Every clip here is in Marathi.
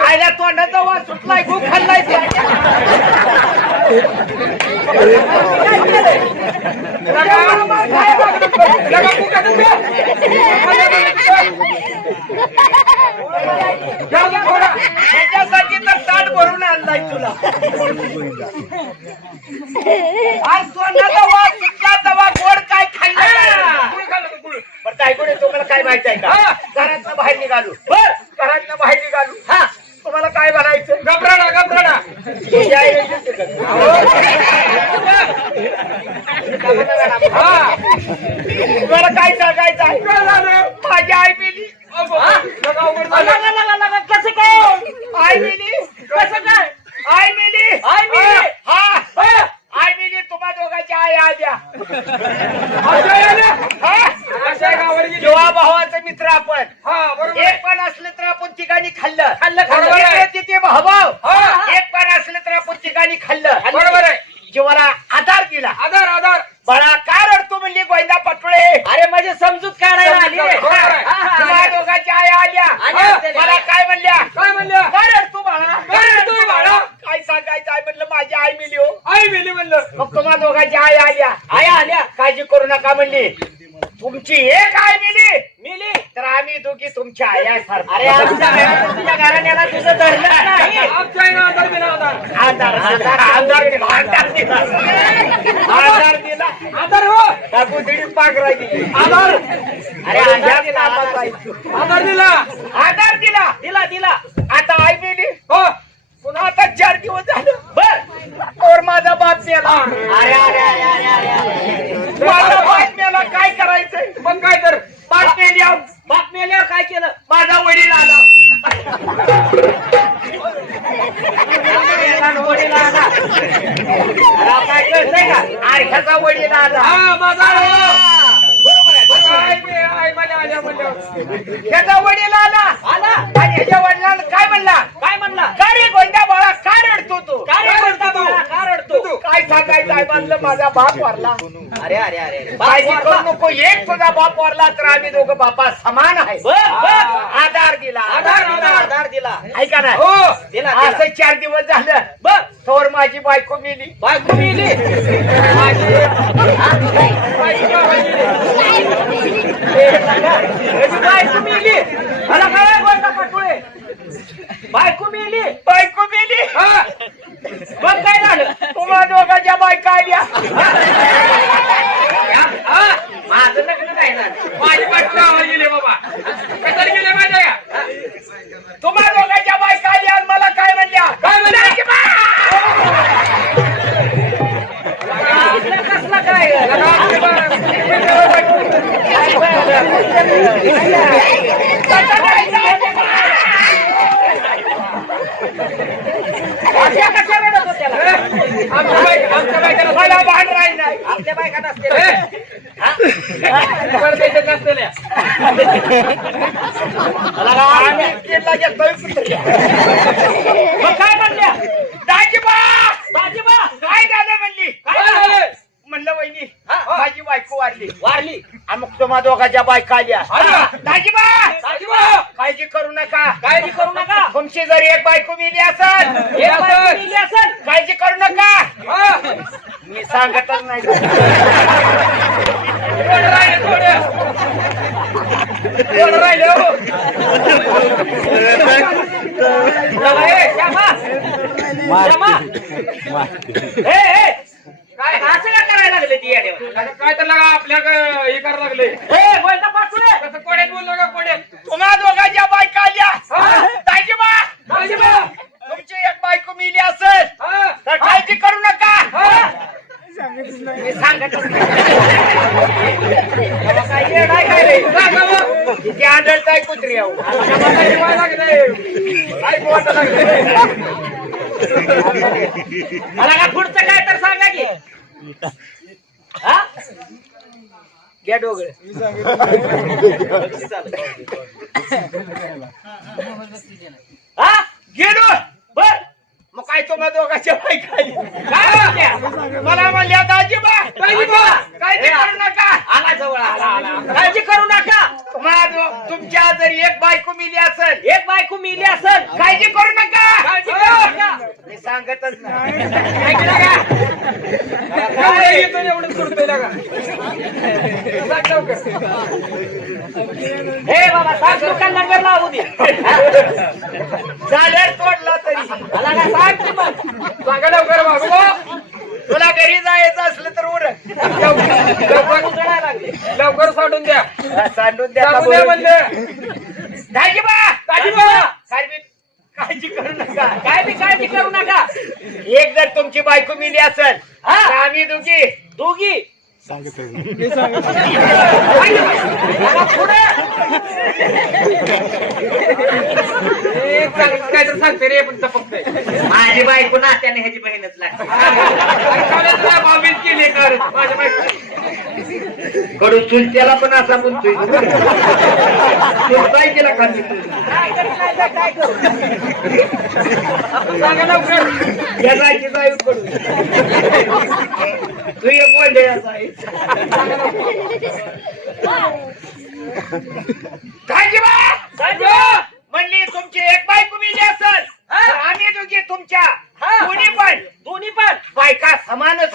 आयला तोंडाचा वास सुटलाय खूप खाल्लाय. त्याच्यासाठी तर ताट भरून आणलाय तुला आज तोंडाचा वास सुटला तेव्हा गोड काय खाल्लं गुळ खाल्लं का गुळ? पण काय कोणी तुम्हाला काय माहीत आहे का हा. घरातनं बाहेर निघालो. बर. घरातनं बाहेर निघालो. हा. तुम्हाला काय म्हणायचं? घबराडा घबराडा? हा तुम्हाला काय सांगायचं आहे? माझी आई मेली अगो, लगा अवघड झालं. लगा, लगा, लगा, कसं काय आई मेली कसं काय आई मेली आई मेली हा हा. आई मेली तुम्हा दोघांची आई आल्या अशा यायला? हा? अशा गावाला गेली. जेव्हा भावाचे मित्र आपण हा बरोबर एक पण असलं तर आपण ठिकाणी खाल्लं. खाल्लं बरोबर आहे. तिथे भाऊ हा. एक पण असलं तर आपण ठिकाणी खाल्लं. बरोबर आहे. जीवाला आधार दिला. आधार आधार. बाळा काय रडतो म्हणली गोविंदा पटोळे? अरे माझी समजूत काढायला आली? रे. बरोबर आहे. हा, हा, तुम्हा दोघांच्या आई आल्या. आल्या. मला काय म्हणल्या? काय म्हणल्या? काय रडतो बाळा? काय बाळा? काय सांगायचं? आहे म्हणलं माझी आई मिली हो. आई मेली म्हणलं. मग तुम्हा दोघांची आई आल्या. आई आल्या. काळजी करू नका म्हणली. तुमची एक आई मिली. आम्ही दोघी तुमच्या आया अरे आमच्या तुझ्या घराण्याला तुझं धरलं नाही. आधार दिला आधार. दिला. आधार दिला. आधार दिला. आधार हो. टाकू दिडी पाक राहिली आधार. अरे आधार दिला. आधार दिला. आधार दिला. दिला दिला. आता आई मिली हो. पुन्हा आता चार दिवस झालं. बर. और माझा बाप मेला? अरे अरे अरे अरे अरे अरे. माझा बाप मेला. काय करायचंय? मग काय तर बाप मेल्यावर बाप मेल्यावर काय केलं माझा वडील आला. वडील आला काय कळतंय का? आरख्याचा वडील आला. हा माझा वडील आला. आला? आणि ह्याच्या वडिलांना काय म्हणला? काय म्हणला? का रे गोंड्या बाळा का रडतो तू. का रे रडतो तू? का रडतो? काय सांगायचं आहे म्हणलं माझा बाप वारला. अरे अरे अरे काळजी करू नको एक तुझा बाप वारला तर आम्ही दोघं बापा समान आहे. आधार दिला आधार, आधार. आधार दिला. ऐका ना. हो दिला दिला. असं चार दिवस झालं. बघ थोर माझी बायको मेली. बायको मेली? माझी बायको मेली. मला काय गोंडा पाटोळे. बायको मेली हा मग काय झालं तुम्हा दोघांच्या बायका आल्या हा माझं लग्न नाही झालं माझी बायको गावाला गेली बाबा कशाला गेले माहिती आहे का तुम्हा दोघांच्या बायका आल्या आणि मला काय म्हणल्या काय म्हणल्या? नाही की बा! आपलं कसलं काय लगा आपली अशा कशा रडत होत्या ए, आमच्या बाई आमच्या बायकाला मला भांड राही नाही आपल्या बायका नसते ए, परदेशात नसलेल्या. आम्ही केला घेतोय कुत्र्या. मग काय म्हणल्या दाजीबा दाजीबा काय झालं म्हणली काय झालं? म्हणलं वहिनी हा. माझी बायको वारली वारली आणि मग तुम्हा दोघांच्या बायका आल्या आल्या. दाजीबा दाजीबा, काळजी करू नका काळजी करू नका. तुमची जर एक बायको मिली असेल एक बायको मिली असेल काळजी करू नका हा. मी सांगतच नाही थोडं राहिलं, थोडं. थोडं राहिलं, हो. चला, ए, श्यामा. श्यामा. ए, असं का करायला लागले ती काय तर लागा आपल्या हे करायला लागले ए, बोलता पाठवून कसं कोड्यात बोललो का कोड्यात तुम्हा दोघांच्या बायका आल्या. तुमची एक बायको मिली असेल. तर काळजी करू नका. मी सांगतच नाही. बाबा, काय येड आहे काय रे? सांगा मग. किती आढळत आहे कुत्री अहो. मला. काय का पुढचं काय तर सांगा की? घ्या डोगळ हा? गेलो बर. मग काय तुम्हा दोघांच्या बायका आली? काय म्हणल्या मला म्हणल्या दाजीबा दाजीबा. काळजी करू नका आला जवळ आला आला काळजी करू नका तुम्हाला दो- तुमच्या जर एक बायको मिली असेल एक बायको मिली असेल काळजी करू नका काळजी करू नका. मी सांगतच नाही ऐकलं का? काय येतो एवढं लागा. हे बाबा सात लोकांना नगर लावू दे. झाल्यावर तोडला तरी. मला काय सांग की मग सांगा लवकर बाबू तुला घरी जायचं असलं तर उरक. लवकर सोडून द्या. सांडून द्या. सांगून द्या म्हणलं दाजीबा दाजीबा! काळजी काळजी करू नका. काय बी काळजी करू नका. एक जर तुमची बायको मिली असेल हा. तर आम्ही दोघी दोघी. काय तर सांगते रे पण चपकतंय माझी बायको ना त्याने ह्याची बहीणच लागते बाबील केली कर माझ्या बायको कडू चुलत्याला पण असा बोलतोय तू केला का या जायची जाईल कडू. तू एक बोलले म्हणली तुमची एक बायको मिली असेल. आम्ही दोघी तुमच्या. दोन्ही पण. दोन्ही पण. बायका समानच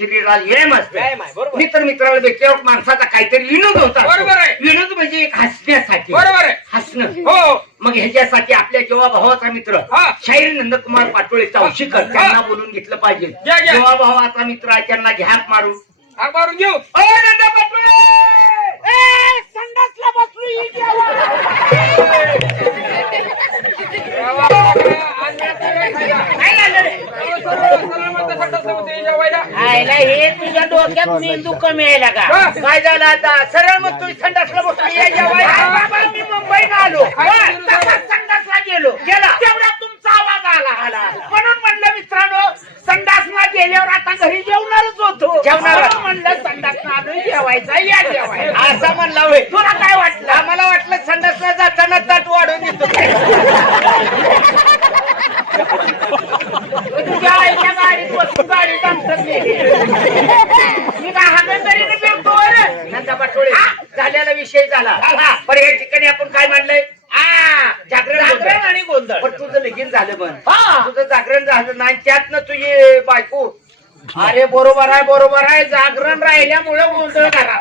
शरीराला व्यायाम असतो. व्यायाम आहे, बरोबर. मित्र मित्राला भेटल्यावर माणसाचा काहीतरी विनोद होता. बरोबर आहे. विनोद म्हणजे एक हसण्यासाठी. बरोबर आहे. हसणं. हो. मग ह्याच्यासाठी आपल्या जेव्हा भावाचा मित्र हा. शाहीर नंदकुमार पाटोळे चौशीकर त्यांना बोलून घेतलं पाहिजे. घ्या, घ्या. जेव्हा भावाचा मित्र आहे त्यांना घ्या मारून. आग मारून घेऊ. ओ नंदा आयला हे तुझ्या डोक्यात मेंदू कमी आहे का. काय झालं आता? सरळ मग तू संडासला बसली या जेवायला. अरे बाबा मी मुंबईला आलो. संडासला गेलो. गेला. तेवढ्यात तुमचा आवाज आला. आला म्हणून म्हणलं मित्रांनो संडासला गेल्यावर आता घरी जेवणारच होतो. जेवणार म्हणलं संडासला आलो जेवायचा या जेवायला असं म्हणलं होय. तुला काय वाटलं? आम्हाला वाटलं संडासला जाताना ताट वाढून देतो तुझ्या आईच्या गाडीत बसून गाडी मी. काय. नंदा पाटोळे झालेला विषय झाला. पण या ठिकाणी आपण काय म्हणलंय आ, जागरण आणि गोंधळ. पण तुझं लगीन झालं पण. तुझं जागरण झालं नाही. त्यातनं तुझी बायको. अरे बरोबर आहे बरोबर आहे. जागरण राहिल्यामुळे गोंधळ करा.